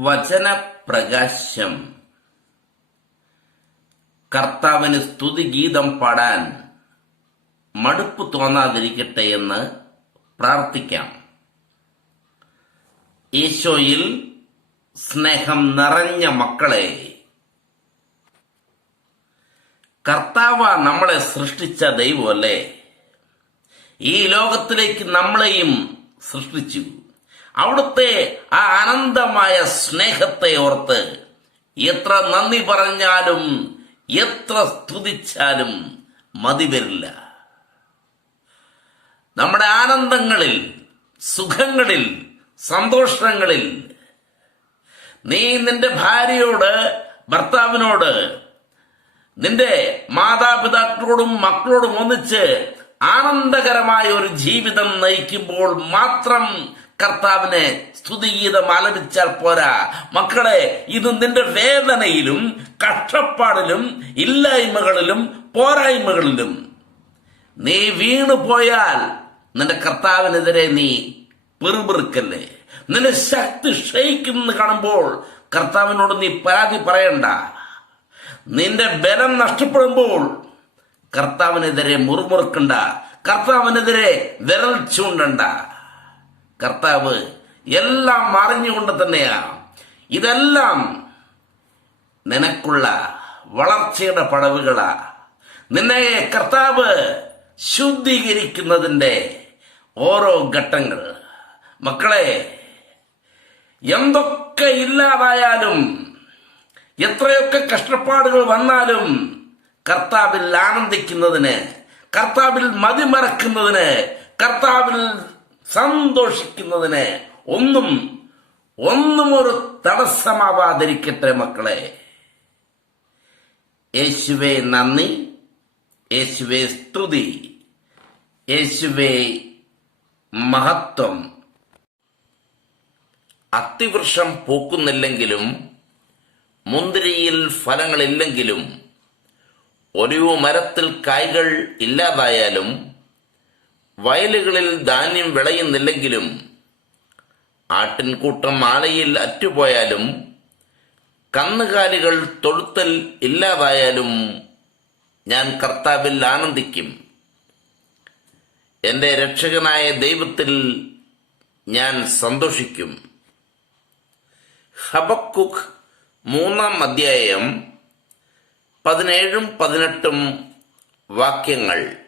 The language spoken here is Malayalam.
വചനപ്രകാശം. കർത്താവിന് സ്തുതിഗീതം പാടാൻ മടുപ്പ് തോന്നാതിരിക്കട്ടെ എന്ന് പ്രാർത്ഥിക്കാം. ഈശോയിൽ സ്നേഹം നിറഞ്ഞ മക്കളെ കർത്താവ നമ്മളെ സൃഷ്ടിച്ച ദൈവമല്ലേ? ഈ ലോകത്തിലേക്ക് നമ്മളെയും സൃഷ്ടിച്ചു. അവിടുത്തെ ആ അനന്തമായ സ്നേഹത്തെ ഓർത്ത് എത്ര നന്ദി പറഞ്ഞാലും എത്ര സ്തുതിച്ചാലും മതി വരില്ല. നമ്മുടെ ആനന്ദങ്ങളിൽ സുഖങ്ങളിൽ സന്തോഷങ്ങളിൽ നീ നിന്റെ ഭാര്യയോട് ഭർത്താവിനോട് നിന്റെ മാതാപിതാക്കളോടും മക്കളോടും ഒന്നിച്ച് ആനന്ദകരമായ ഒരു ജീവിതം നയിക്കുമ്പോൾ മാത്രം കർത്താവിനെ സ്തുതിഗീതം ആലപിച്ചാൽ പോരാ. മക്കളെ ഇത് നിന്റെ വേദനയിലും കഷ്ടപ്പാടിലും ഇല്ലായ്മകളിലും പോരായ്മകളിലും. നീ വീണു പോയാൽ നിന്റെ കർത്താവിനെതിരെ നീ പെറുപെറുക്കല്ലേ? നിന്റെ ശക്തി ക്ഷയിക്കുന്നു കാണുമ്പോൾ കർത്താവിനോട് നീ പരാതി പറയണ്ട. നിന്റെ ബലം നഷ്ടപ്പെടുമ്പോൾ കർത്താവിനെതിരെ മുറുമുറുക്കണ്ട. കർത്താവിനെതിരെ വിരൽ ചൂണ്ടണ്ട. കർത്താവ് എല്ലാം അറിഞ്ഞുകൊണ്ട് തന്നെയാ. ഇതെല്ലാം നിനക്കുള്ള വളർച്ചയുടെ പടവുകളാ. നിന്നെ കർത്താവ് ശുദ്ധീകരിക്കുന്നതിന്റെ ഓരോ ഘട്ടങ്ങൾ. മക്കളെ എന്തൊക്കെ ഇല്ലാതായാലും എത്രയൊക്കെ കഷ്ടപ്പാടുകൾ വന്നാലും കർത്താവിൽ ആനന്ദിക്കുന്നതിന് കർത്താവിൽ മതിമറക്കുന്നതിന് കർത്താവിൽ സന്തോഷിക്കുന്നതിന് ഒന്നും ഒന്നും ഒരു തടസ്സമാവാതിരിക്കട്ടെ മക്കളെ. യേശുവേ നന്ദി യേശുവേ സ്തുതി യേശുവേ മഹത്വം. അത്തിവൃക്ഷം പൂക്കുന്നില്ലെങ്കിലും മുന്തിരിയിൽ ഫലങ്ങളില്ലെങ്കിലും ഒരു മരത്തിൽ കായ്കൾ ഇല്ലാതായാലും വയലുകളിൽ ധാന്യം വിളയുന്നില്ലെങ്കിലും ആട്ടിൻകൂട്ടം ആലയിൽ അറ്റുപോയാലും കന്നുകാലികൾ തൊഴുത്തൽ ഇല്ലാതായാലും ഞാൻ കർത്താവിൽ ആനന്ദിക്കും. എന്റെ രക്ഷകനായ ദൈവത്തിൽ ഞാൻ സന്തോഷിക്കും. ഹബക്കുക്ക് മൂന്നാം അധ്യായം പതിനേഴും പതിനെട്ടും വാക്യങ്ങൾ.